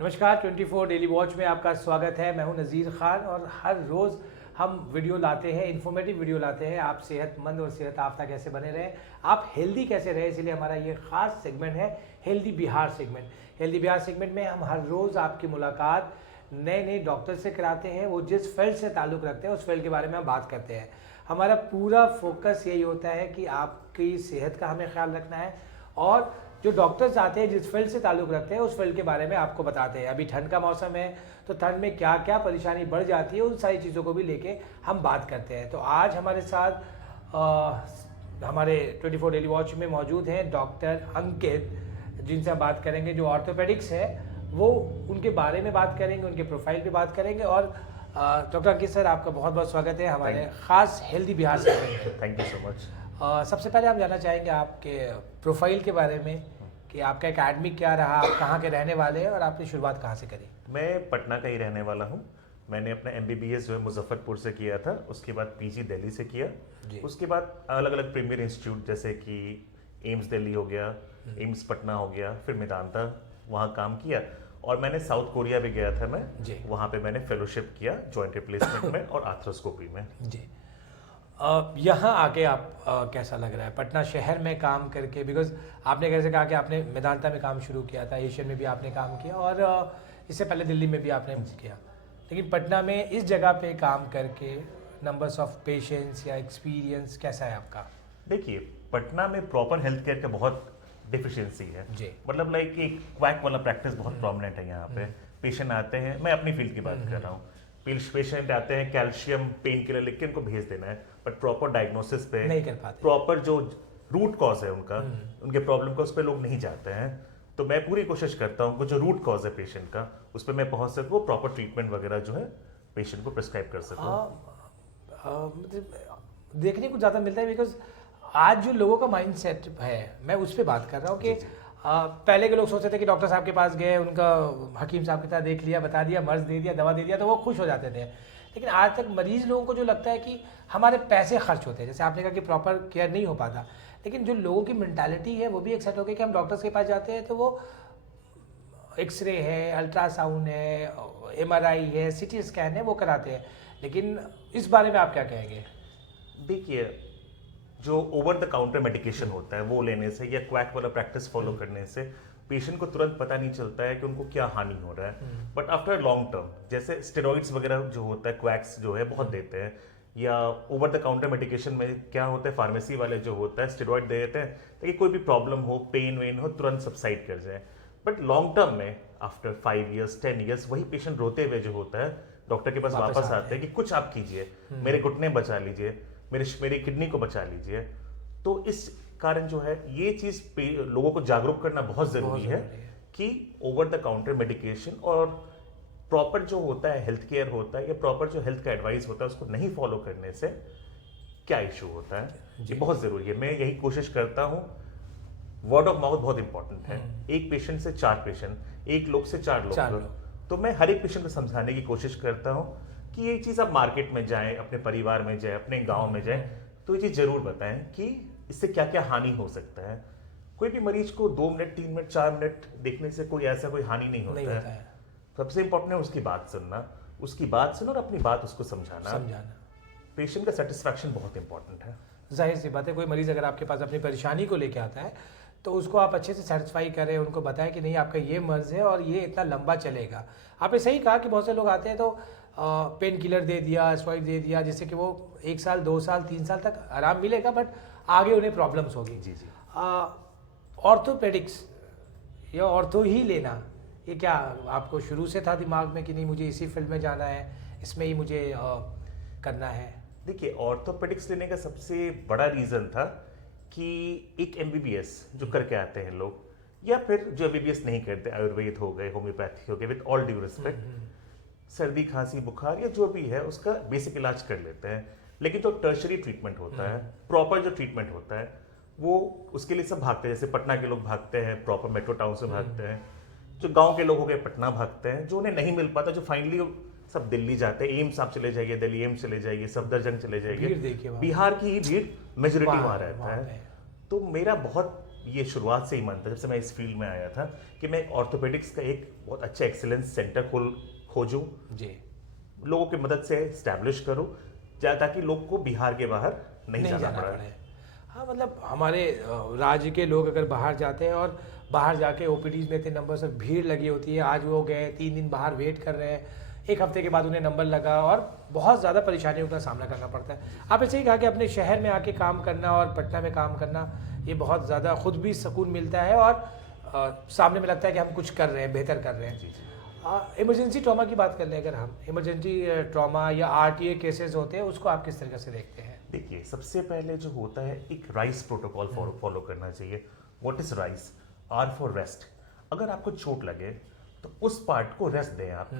नमस्कार 24 daily watch में आपका स्वागत है। मैं हूं नज़ीर खान और हर रोज़ हम वीडियो लाते हैं, इन्फॉर्मेटिव वीडियो लाते हैं। आप सेहतमंद और सेहत याफ्ता कैसे बने रहें, आप हेल्दी कैसे रहें, इसलिए हमारा ये ख़ास सेगमेंट है healthy Bihar segment. Healthy Bihar segment में हम हर रोज़ आपकी मुलाकात नए नए डॉक्टर से कराते हैं। वो जिस फील्ड से ताल्लुक़ रखते हैं उस फील्ड के बारे में हम बात करते हैं। हमारा पूरा फोकस यही होता है कि आपकी सेहत का हमें ख्याल रखना है और जो डॉक्टर्स आते हैं जिस फील्ड से ताल्लुक़ रखते हैं उस फील्ड के बारे में आपको बताते हैं। अभी ठंड का मौसम है तो ठंड में क्या क्या परेशानी बढ़ जाती है उन सारी चीज़ों को भी लेके हम बात करते हैं। तो आज हमारे साथ हमारे 24 डेली वॉच में मौजूद हैं डॉक्टर अंकित, जिनसे हम बात करेंगे जो ऑर्थोपेडिक्स है, वो उनके बारे में बात करेंगे, उनके प्रोफाइल पे बात करेंगे। और डॉक्टर अंकित सर, आपका बहुत बहुत स्वागत है हमारे ख़ास हेल्दी बिहार सेगमेंट में। Thank you so much. सबसे पहले हम जानना चाहेंगे आपके प्रोफाइल के बारे में कि आपका एकेडमिक क्या रहा, आप कहाँ के रहने वाले हैं और आपने शुरुआत कहाँ से करी। मैं पटना का ही रहने वाला हूँ। मैंने अपना MBBS जो है मुजफ्फरपुर से किया था, उसके बाद PG दिल्ली से किया। उसके बाद अलग अलग प्रीमियर इंस्टीट्यूट जैसे कि एम्स दिल्ली हो गया, एम्स पटना हो गया, फिर मेदांता, वहाँ काम किया। और मैंने साउथ कोरिया भी गया था मैं, वहाँ पे मैंने फेलोशिप किया जॉइंट रिप्लेसमेंट में और आर्थ्रोस्कोपी में। जी, यहाँ आके आप कैसा लग रहा है पटना शहर में काम करके? बिकॉज आपने कैसे कहा कि आपने मेदांता में काम शुरू किया था, एशियन में भी आपने काम किया और इससे पहले दिल्ली में भी आपने किया, लेकिन पटना में इस जगह पे काम करके नंबर्स ऑफ पेशेंट्स या एक्सपीरियंस कैसा है आपका? देखिए, पटना में प्रॉपर हेल्थ केयर का बहुत डिफिशियंसी है जी। मतलब लाइक एक क्वैक वाला प्रैक्टिस बहुत प्रोमिनेंट है यहाँ पे। पेशेंट आते हैं, मैं अपनी फील्ड की बात कर रहा हूँ, पेशेंट आते हैं कैल्शियम पेन किलर लिख के उनको भेज देना है, बट प्रॉपर डायग्नोसिस पे नहीं कर पाते, प्रॉपर जो रूट कॉज है उनका, उनके प्रॉब्लम का, उस पर लोग नहीं जाते हैं। तो मैं पूरी कोशिश करता हूँ कि जो रूट कॉज है पेशेंट का उस पर मैं पहुँच सकूँ, प्रॉपर ट्रीटमेंट वगैरह जो है पेशेंट को प्रिस्क्राइब कर सकूँ। मतलब देखने को ज़्यादा मिलता है बिकॉज आज जो लोगों का माइंड सेट है, मैं उस पर बात कर रहा हूँ कि पहले के लोग सोचते थे कि डॉक्टर साहब के पास गए, उनका हकीम साहब के साथ देख लिया, बता दिया, मर्ज दे दिया, दवा दे दिया तो वो खुश हो जाते थे। लेकिन आज तक मरीज लोगों को जो लगता है कि हमारे पैसे खर्च होते हैं, जैसे आपने कहा कि प्रॉपर केयर नहीं हो पाता, लेकिन जो लोगों की मेंटालिटी है वो भी एक सेट हो गई कि हम डॉक्टर्स के पास जाते हैं तो वो एक्सरे है, अल्ट्रासाउंड है, MRI है, CT स्कैन है, वो कराते हैं। लेकिन इस बारे में आप क्या कहेंगे? देखिए, जो ओवर द काउंटर मेडिकेशन होता है वो लेने से या क्वैक वाला प्रैक्टिस फॉलो करने से पेशेंट को तुरंत पता नहीं चलता है कि उनको क्या हानि हो रहा है। बट आफ्टर लॉन्ग टर्म, जैसे स्टेरॉइड्स वगैरह जो होता है, क्वैक्स जो है बहुत देते हैं, या ओवर द काउंटर मेडिकेशन में क्या होता है, फार्मेसी वाले जो होता है स्टेरॉइड दे देते हैं ताकि कोई भी प्रॉब्लम हो, पेन वेन हो, तुरंत सबसाइड कर जाए। बट लॉन्ग टर्म में आफ्टर 5 ईयर्स 10 ईयर्स वही पेशेंट रोते हुए जो होता है डॉक्टर के पास वापस आते हैं कि कुछ आप कीजिए, मेरे घुटने बचा लीजिए, मेरी किडनी को बचा लीजिए। तो इस कारण जो है ये चीज लोगों को जागरूक करना बहुत जरूरी है कि ओवर द काउंटर मेडिकेशन और प्रॉपर जो होता है हेल्थ केयर होता है या प्रॉपर जो हेल्थ का एडवाइस होता है उसको नहीं फॉलो करने से क्या इशू होता है, ये बहुत जरूरी है। मैं यही कोशिश करता हूँ। वर्ड ऑफ माउथ बहुत इंपॉर्टेंट है। एक पेशेंट से 4 पेशेंट, एक लोग से 4 लोग। तो मैं हर एक पेशेंट को समझाने की कोशिश करता हूँ कि ये चीज़ आप मार्केट में जाएं, अपने परिवार में जाएं, अपने गांव में जाएं, तो ये चीज़ जरूर बताएं कि इससे क्या क्या हानि हो सकता है। कोई भी मरीज को 2 मिनट 3 मिनट 4 मिनट देखने से कोई ऐसा कोई हानि नहीं होता है। सबसे इंपॉर्टेंट है उसकी बात सुनना, उसकी बात सुनो और अपनी बात उसको समझाना। पेशेंट का सेटिस्फैक्शन बहुत इंपॉर्टेंट है। जाहिर सी बात है, कोई मरीज अगर आपके पास अपनी परेशानी को लेके आता है तो उसको आप अच्छे से सेटिस्फाई करें, उनको बताएं कि नहीं आपका ये मर्ज है और ये इतना लंबा चलेगा। आपने सही कहा कि बहुत से लोग आते हैं तो पेन किलर दे दिया, स्टेरॉइड दे दिया, जिससे कि वो 1 साल 2 साल 3 साल तक आराम मिलेगा, बट आगे उन्हें प्रॉब्लम्स होगी। जी। ऑर्थोपेडिक्स या ऑर्थो ही लेना, ये क्या आपको शुरू से था दिमाग में कि नहीं मुझे इसी फील्ड में जाना है, इसमें ही मुझे करना है? देखिए, ऑर्थोपेडिक्स लेने का सबसे बड़ा रीज़न था कि एक MBBS जो करके आते हैं लोग, या फिर जो MBBS नहीं करते, आयुर्वेद हो गए, होम्योपैथी हो गए, विद ऑल ड्यू रिस्पेक्ट, सर्दी खांसी बुखार या जो भी है उसका बेसिक इलाज कर लेते हैं। लेकिन जो टर्शरी ट्रीटमेंट होता है, प्रॉपर जो ट्रीटमेंट होता है, वो उसके लिए सब भागते हैं। जैसे पटना के लोग भागते हैं, प्रॉपर मेट्रो टाउन से भागते हैं। जो गांव के लोग हो गए पटना भागते हैं। जो उन्हें नहीं मिल पाता, जो फाइनली सब दिल्ली जाते हैं, एम्स आप चले जाइए, दिल्ली एम्स चले जाइए, सफदरजंग चले जाइए, बिहार की ही भीड़ मेजोरिटी वहाँ रहता है। तो मेरा बहुत ये शुरुआत से ही मन था, जब से मैं इस फील्ड में आया था, कि मैं ऑर्थोपेडिक्स का एक बहुत अच्छा एक्सीलेंस सेंटर खोजूं, जी, लोगों की मदद से इस्टेब्लिश करूं, ताकि लोग को बिहार के बाहर नहीं जाना पड़े। हाँ, मतलब हमारे राज्य के लोग अगर बाहर जाते हैं और बाहर जाके ओपीडीज में इतने नंबर से भीड़ लगी होती है, आज वो गए 3 दिन बाहर वेट कर रहे हैं, 1 हफ्ते के बाद उन्हें नंबर लगा और बहुत ज़्यादा परेशानियों का सामना करना पड़ता है। आप ऐसे ही कहा कि अपने शहर में आके काम करना और पटना में काम करना, ये बहुत ज़्यादा खुद भी सुकून मिलता है और सामने में लगता है कि हम कुछ कर रहे हैं, बेहतर कर रहे हैं। इमरजेंसी ट्रॉमा की बात कर लें, अगर हम इमरजेंसी ट्रॉमा या आरटीए केसेस होते हैं, उसको आप किस तरीके से देखते हैं? देखिए, सबसे पहले जो होता है, एक राइस प्रोटोकॉल फॉलो करना चाहिए। What is RICE? R for rest. अगर आपको चोट लगे तो उस पार्ट को रेस्ट दें, आप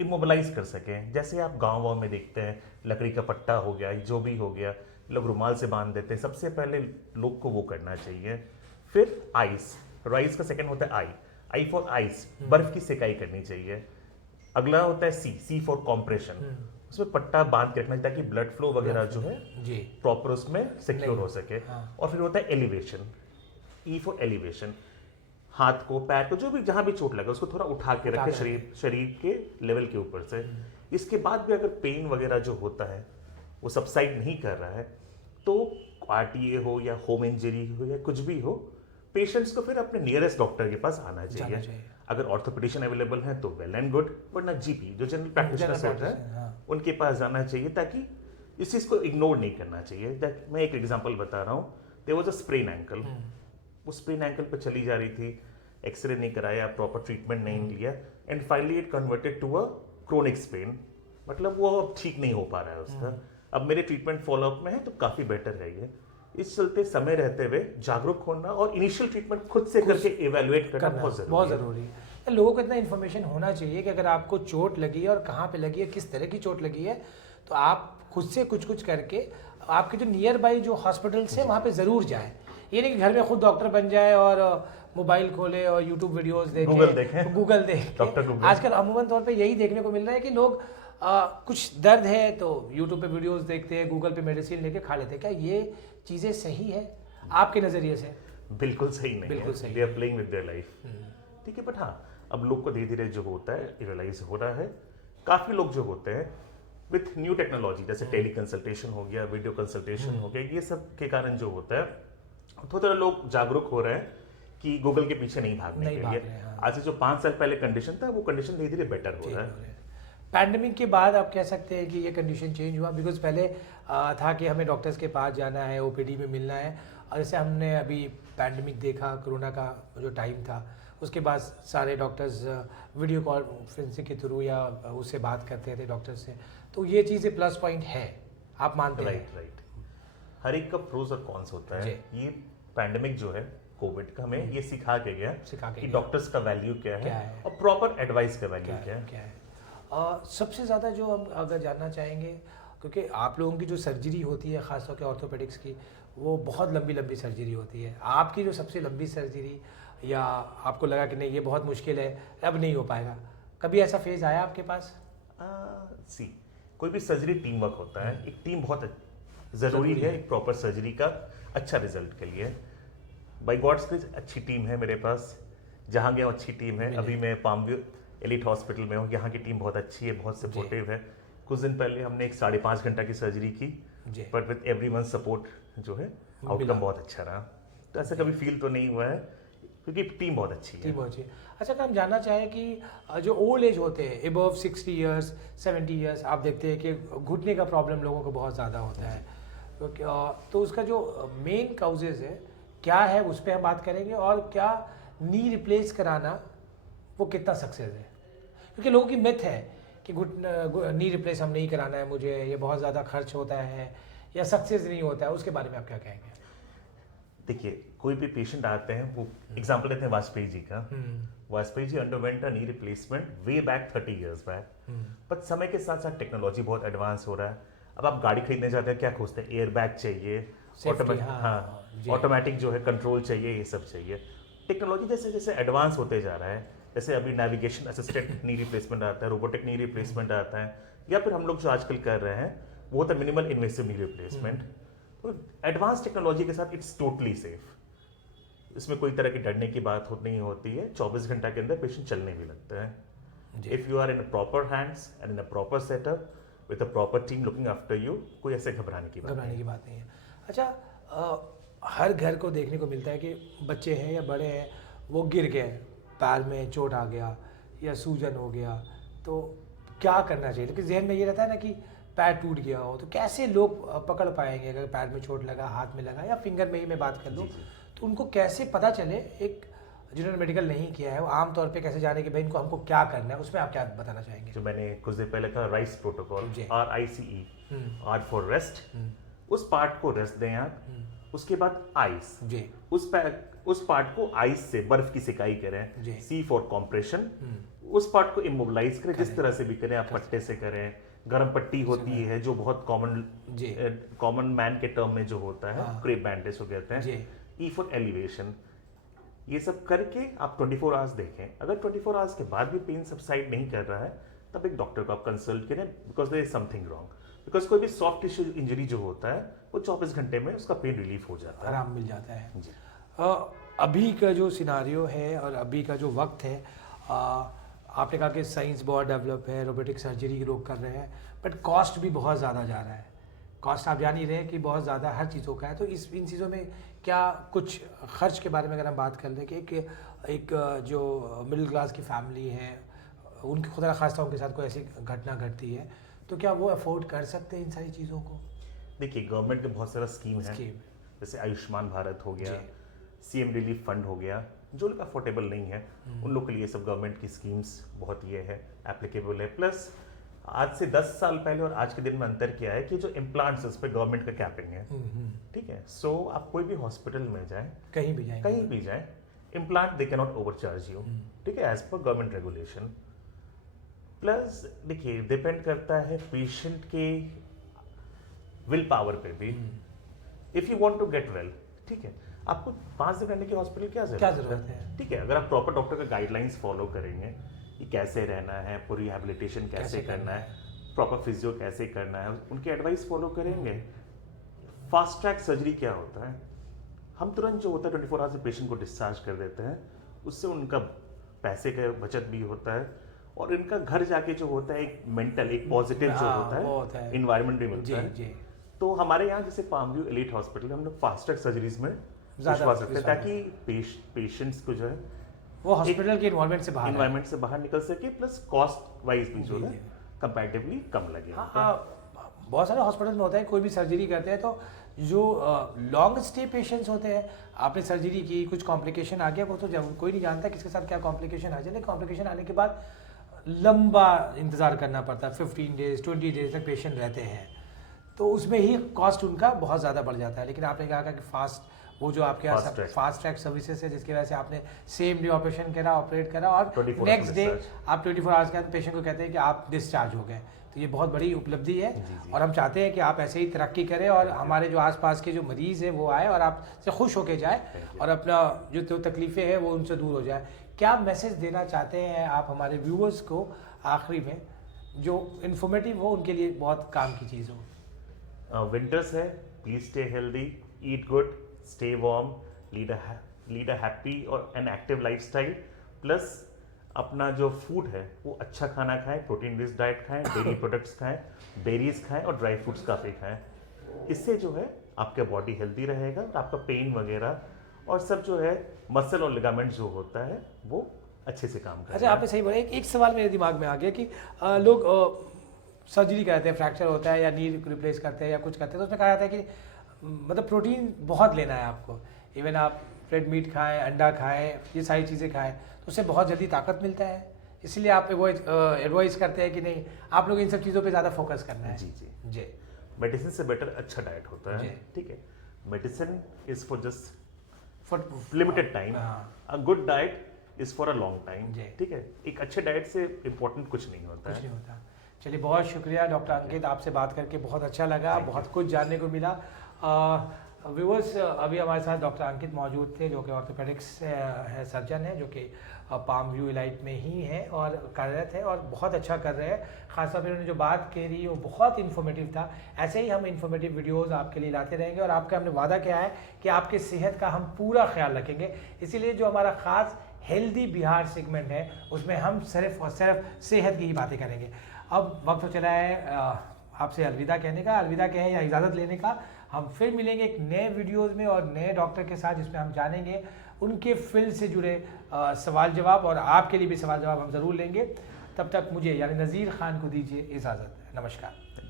इमोबिलाइज कर सकें। जैसे आप गाँव में देखते हैं, लकड़ी का पट्टा हो गया, जो भी हो गया, लोग रुमाल से बांध देते हैं। सबसे पहले लोग को वो करना चाहिए। फिर आइस, राइस का सेकंड होता है आई, आई फॉर आइस, बर्फ की सेकाई करनी चाहिए। अगला होता है सी फॉर कॉम्प्रेशन, उसमें पट्टा बांध के रखना ताकि ब्लड फ्लो वगैरह जो है जी प्रॉपर उसमें सिक्योर हो सके। हाँ। और फिर होता है एलिवेशन, ई फॉर एलिवेशन, हाथ को, पैर को, जो भी जहां भी चोट लगे उसको थोड़ा उठा के रखे शरीर के लेवल के ऊपर से। इसके बाद भी अगर पेन वगैरह जो होता है वो सबसाइड नहीं कर रहा है, तो आरटीए हो या होम इंजरी हो या कुछ भी हो, पेशेंट्स को फिर अपने नियरेस्ट डॉक्टर के पास आना चाहिए। अगर ऑर्थोपेडिशियन अवेलेबल है तो वेल एंड गुड, वरना जीपी जो जनरल प्रैक्टिशनर्स होते हैं उनके पास जाना चाहिए, ताकि इस चीज़ को इग्नोर नहीं करना चाहिए। मैं एक एग्जांपल बता रहा हूँ, there was a sprain ankle. वो स्प्रेन एंकल पे चली जा रही थी, एक्सरे नहीं कराया, प्रॉपर ट्रीटमेंट नहीं लिया, and finally it converted to a chronic sprain. मतलब वो अब ठीक नहीं हो पा रहा है उसका। अब मेरे ट्रीटमेंट फॉलोअप में है तो काफ़ी बेटर है ये। इस चलते समय रहते हुए जागरूक होना और इनिशियल ट्रीटमेंट खुद से करके इवेलुएट करना बहुत ज़रूरी है। लोगों को इतना इन्फॉर्मेशन होना चाहिए कि अगर आपको चोट लगी है और कहाँ पे लगी है, किस तरह की चोट लगी है, तो आप खुद से कुछ करके आपके जो नियर बाई जो हॉस्पिटल्स है वहाँ पे ज़रूर जाएं। ये नहीं कि घर में खुद डॉक्टर बन जाए और मोबाइल खोले और यूट्यूब वीडियोस देखें, गूगल देखें। आजकल अमूमन तौर पे यही देखने को मिल रहा है कि लोग कुछ दर्द है तो यूट्यूब पे वीडियोस देखते हैं, गूगल पे मेडिसिन लेके खा लेते हैं। क्या ये चीज़ें सही है आपके नज़रिए से? बिल्कुल सही नहीं, बिल्कुल सही। They are playing with their life, ठीक है। बट हाँ, अब लोग को धीरे धीरे जो होता है रियलाइज हो रहा है। काफ़ी लोग जो होते हैं विथ न्यू टेक्नोलॉजी, जैसे टेली कंसल्टेशन हो गया, वीडियो कंसल्टेशन हो गया, ये सब के कारण जो होता है थोड़ा लोग जागरूक हो रहे हैं कि गूगल के पीछे नहीं भागने के लिए। आज से जो 5 साल पहले कंडीशन था, वो कंडीशन धीरे धीरे बेटर हो रहा है। पैंडेमिक के बाद आप कह सकते हैं कि ये कंडीशन चेंज हुआ, बिकॉज पहले था कि हमें डॉक्टर्स के पास जाना है, ओपीडी में मिलना है, और जैसे हमने अभी पैंडेमिक देखा, कोरोना का जो टाइम था, उसके बाद सारे डॉक्टर्स वीडियो कॉन्फ्रेंसिंग के थ्रू या उससे बात करते थे डॉक्टर से, तो ये चीज़ें प्लस पॉइंट है, आप मानते हैं? राइट। हर एक का प्रोज और कॉन्स होता है। ये पैंडेमिक जो है कोविड का हमें ये सिखा के गया कि डॉक्टर्स का वैल्यू क्या है और प्रॉपर एडवाइस का वैल्यू क्या है। सबसे ज़्यादा जो हम अगर जानना चाहेंगे, क्योंकि आप लोगों की जो सर्जरी होती है ख़ासतौर के ऑर्थोपेडिक्स की, वो बहुत लंबी सर्जरी होती है। आपकी जो सबसे लंबी सर्जरी, या आपको लगा कि नहीं ये बहुत मुश्किल है, अब नहीं हो पाएगा, कभी ऐसा फेज आया आपके पास? कोई भी सर्जरी टीम वर्क होता है। एक टीम बहुत ज़रूरी है एक प्रॉपर सर्जरी का अच्छा रिजल्ट के लिए। बाय गॉड्स ग्रेस अच्छी टीम है मेरे पास, जहाँ गया अच्छी टीम है। अभी मैं पामव्यू एलिट हॉस्पिटल में हूँ, यहाँ की टीम बहुत अच्छी है, बहुत सपोर्टिव है। कुछ दिन पहले हमने एक 5.5 घंटा की सर्जरी की, बट विद एवरीवन सपोर्ट जो है आउटकम बहुत अच्छा रहा। तो ऐसा कभी फील तो नहीं हुआ है, क्योंकि टीम बहुत अच्छी है। अच्छा, अगर हम जानना चाहें कि जो ओल्ड एज होते हैं, अबव 60 ईयर्स 70 ईयर्स, आप देखते हैं कि घुटने का प्रॉब्लम लोगों को बहुत ज़्यादा होता है, तो उसका जो मेन काउजेज है क्या है, उस पर हम बात करेंगे। और क्या नी रिप्लेस कराना वो कितना सक्सेस है, क्योंकि लोगों की मिथ है कि नी रिप्लेस हम नहीं कराना है मुझे, ये बहुत ज़्यादा खर्च होता है या सक्सेस नहीं होता है, उसके बारे में आप क्या कहेंगे? देखिए, कोई भी पेशेंट आते हैं, वो एग्जांपल लेते हैं वाजपेयी जी का। Vajpayee ji underwent a knee replacement way back 30 years back, but समय के साथ साथ टेक्नोलॉजी बहुत एडवांस हो रहा है। अब आप गाड़ी खरीदने जाते हैं, क्या खोजते हैं? एयर बैग चाहिए, ऑटोमेटिक जो है कंट्रोल चाहिए, ये सब चाहिए। टेक्नोलॉजी जैसे जैसे एडवांस होते जा रहा है, जैसे अभी नेविगेशन असिस्टेंट नी रिप्लेसमेंट आता है, रोबोटिक नी रिप्लेसमेंट आता है, या फिर हम लोग जो आजकल कर रहे हैं वो होता है मिनिमल इन्वेसिव नी रिप्लेसमेंट। तो एडवांस टेक्नोलॉजी के साथ इट्स टोटली सेफ। इसमें कोई तरह की डरने की बात नहीं होती है। 24 घंटा के अंदर पेशेंट चलने भी लगता है। If you are in proper hands and in a proper setup with a proper team looking after you, कोई ऐसे घबराने की बात नहीं है। अच्छा, हर घर को देखने को मिलता है कि बच्चे हैं या बड़े हैं, वो गिर गए, पैर में चोट आ गया या सूजन हो गया, तो क्या करना चाहिए? क्योंकि जहन में ये रहता है ना कि पैर टूट गया हो तो कैसे लोग पकड़ पाएंगे अगर पैर में चोट लगा, हाथ में लगा या फिंगर में ही मैं बात कर लूँ, तो उनको कैसे पता चले, एक जिन्होंने मेडिकल नहीं किया है वो आमतौर पे कैसे जाने कि भाई इनको हमको क्या करना है, उसमें आप क्या बताना चाहेंगे? जो मैंने कुछ देर पहले कहा, rice protocol, RICE, R for rest, उस पार्ट को रेस्ट दें आप। उसके बाद आइस, उस पार्ट को आइस से बर्फ की सिकाई करें। C फॉर कॉम्प्रेशन, उस पार्ट को इमोबिलाइज करें, जिस तरह से भी करें आप, पट्टे से करें, गर्म पट्टी होती है जो बहुत कॉमन मैन के टर्म में जो होता है, क्रेप बैंडेज को कहते हैं। E फॉर एलिवेशन, ये सब करके आप 24 आवर्स देखें। अगर 24 आवर्स के बाद भी पेन सबसाइड नहीं कर रहा है, तब एक डॉक्टर को आप कंसल्ट करें, because there is something wrong. Because कोई भी सॉफ्ट टिश्यू इंजरी जो होता है वो 24 घंटे में उसका पेन रिलीफ हो जाता है, आराम मिल जाता है। अभी का जो सिनारियो है और अभी का जो वक्त है, आपने कहा कि साइंस बहुत डेवलप है, रोबोटिक सर्जरी लोग कर रहे हैं, बट कॉस्ट भी बहुत ज़्यादा जा रहा है। कॉस्ट आप जान ही रहे हैं कि बहुत ज़्यादा हर चीज़ों का है। तो इन चीज़ों में क्या कुछ खर्च के बारे में अगर हम बात कर लें कि एक जो मिडिल क्लास की फैमिली है, उनकी खुदा खास्ता उनके साथ कोई ऐसी घटना घटती है, तो क्या वो अफोर्ड कर सकते हैं इन सारी चीज़ों को? देखिए, गवर्नमेंट के बहुत सारा स्कीम है, जैसे आयुष्मान भारत हो गया, CM रिलीफ फंड हो गया। जो लोग अफोर्डेबल नहीं है उन लोग के लिए सब गवर्नमेंट की स्कीम्स बहुत ये है, एप्लीकेबल है। प्लस आज से 10 साल पहले और आज के दिन में अंतर क्या है कि जो इम्प्लांट्स, उस पर गवर्नमेंट का कैपिंग है, ठीक है। सो आप कोई भी हॉस्पिटल में जाएं, कहीं भी जाएं, implant they can not overcharge you, ठीक है, as per government regulation. Plus देखिए, डिपेंड करता है पेशेंट के विल पावर पे भी। If you want to get well, ठीक है, आपको 5 दिन रहने की हॉस्पिटल क्या जरूरत है, ठीक है। अगर आप प्रॉपर डॉक्टर का गाइडलाइंस फॉलो करेंगे कि कैसे रहना है, पूरी रिहैबिलिटेशन कैसे करना है, प्रॉपर फिजियो कैसे करना है, उनकी एडवाइस फॉलो करेंगे। फास्ट ट्रैक सर्जरी क्या होता है, हम तुरंत जो होता है 24 आवर्स में पेशेंट को डिस्चार्ज कर देते हैं, उससे उनका पैसे का बचत भी होता है और इनका घर जाके जो होता है एक मेंटल, एक पॉजिटिव जो होता है इन्वायरमेंट भी मिलता है। तो हमारे यहाँ जैसे पामव्यू एलीट हॉस्पिटल में हम लोग फास्ट ट्रैक सर्जरीज में विश्वास रखते हैं, ताकि पेशेंट्स को जो है वो हॉस्पिटल के इन्वायरमेंट से बाहर निकल सके, प्लस कॉस्ट वाइज भी जो है कंपैरेटिवली कम लगे। बहुत सारे हॉस्पिटल में होता है, कोई भी सर्जरी करते हैं तो जो लॉन्ग स्टे पेशेंट्स होते हैं, आपने सर्जरी की, कुछ कॉम्प्लिकेशन आ गया, वो तो कोई नहीं जानता किसके साथ क्या कॉम्प्लिकेशन आ जाए। कॉम्प्लिकेशन आने के बाद लंबा इंतज़ार करना पड़ता है, 15 डेज 20 डेज तक पेशेंट रहते हैं, तो उसमें ही कॉस्ट उनका बहुत ज़्यादा बढ़ जाता है। लेकिन आपने कहा कि वो जो आपके यहाँ फास्ट ट्रैक सर्विसेज है, जिसकी वजह से आपने सेम डे ऑपरेशन करा, ऑपरेट करा और नेक्स्ट डे आप 24 आवर्स के अंदर पेशेंट को कहते हैं कि आप डिस्चार्ज हो गए, तो ये बहुत बड़ी उपलब्धि है। और हम चाहते हैं कि आप ऐसे ही तरक्की करें और हमारे जो आसपास के जो मरीज़ हैं वो आए और आपसे खुश होके जाए और अपना जो तकलीफ़ें हैं वो उनसे दूर हो जाए। क्या मैसेज देना चाहते हैं आप हमारे व्यूअर्स को आखिरी में, जो इन्फॉर्मेटिव हो, उनके लिए बहुत काम की चीज़ हो? विंटर्स है, please stay healthy, eat good, stay warm, lead a happy और एन एक्टिव लाइफस्टाइल। प्लस अपना जो फूड है वो अच्छा खाना खाएं, प्रोटीन रिच डाइट खाएं, डेयरी प्रोडक्ट्स खाएं, बेरीज खाएं और ड्राई फ्रूट्स काफ़ी खाएं। इससे जो है आपका बॉडी हेल्दी रहेगा और आपका पेन वगैरह और सब जो है मसल और लिगामेंट जो होता है वो अच्छे से काम करेगा। अच्छा, आपने सही बोला। एक सवाल मेरे दिमाग में आ गया कि लोग सर्जरी करते हैं, फ्रैक्चर होता है या नी रिप्लेस करते हैं या कुछ करते हैं, तो उसमें कहा जाता है कि मतलब प्रोटीन बहुत लेना है आपको, इवन आप रेड मीट खाएं, अंडा खाएं, ये सारी चीज़ें खाएं, तो उससे बहुत जल्दी ताकत मिलता है। इसलिए आप वो एडवाइस करते हैं कि नहीं, आप लोग इन सब चीज़ों पे ज़्यादा फोकस करना है। जी मेडिसिन से बेटर अच्छा डाइट होता है, ठीक है। Medicine is for just for limited time, a good diet is for a long time, ठीक है। एक अच्छे डाइट से इम्पोर्टेंट कुछ नहीं होता। चलिए, बहुत शुक्रिया डॉक्टर अंकित, आपसे बात करके बहुत अच्छा लगा, बहुत कुछ जानने को मिला। व्यूअर्स, अभी हमारे साथ डॉक्टर अंकित मौजूद थे जो कि ऑर्थोपेडिक्स है, सर्जन है, जो कि पाम व्यू इलाइट में ही है और कार्यरत है और बहुत अच्छा कर रहे हैं। खासतौर पर उन्होंने जो बात कही वो बहुत इन्फॉर्मेटिव था। ऐसे ही हम इन्फॉर्मेटिव वीडियोस आपके लिए लाते रहेंगे और आपका हमने वादा किया है कि आपकी सेहत का हम पूरा ख्याल रखेंगे। इसीलिए जो हमारा ख़ास हेल्दी बिहार सेगमेंट है उसमें हम सिर्फ और सिर्फ सेहत की ही बातें करेंगे। अब वक्त हो चला है आपसे अलविदा कहने का, अलविदा कहें या इजाज़त लेने का। हम फिर मिलेंगे एक नए वीडियोस में और नए डॉक्टर के साथ, जिसमें हम जानेंगे उनके फील्ड से जुड़े सवाल जवाब, और आपके लिए भी सवाल जवाब हम ज़रूर लेंगे। तब तक मुझे यानी नज़ीर खान को दीजिए इजाज़त। नमस्कार।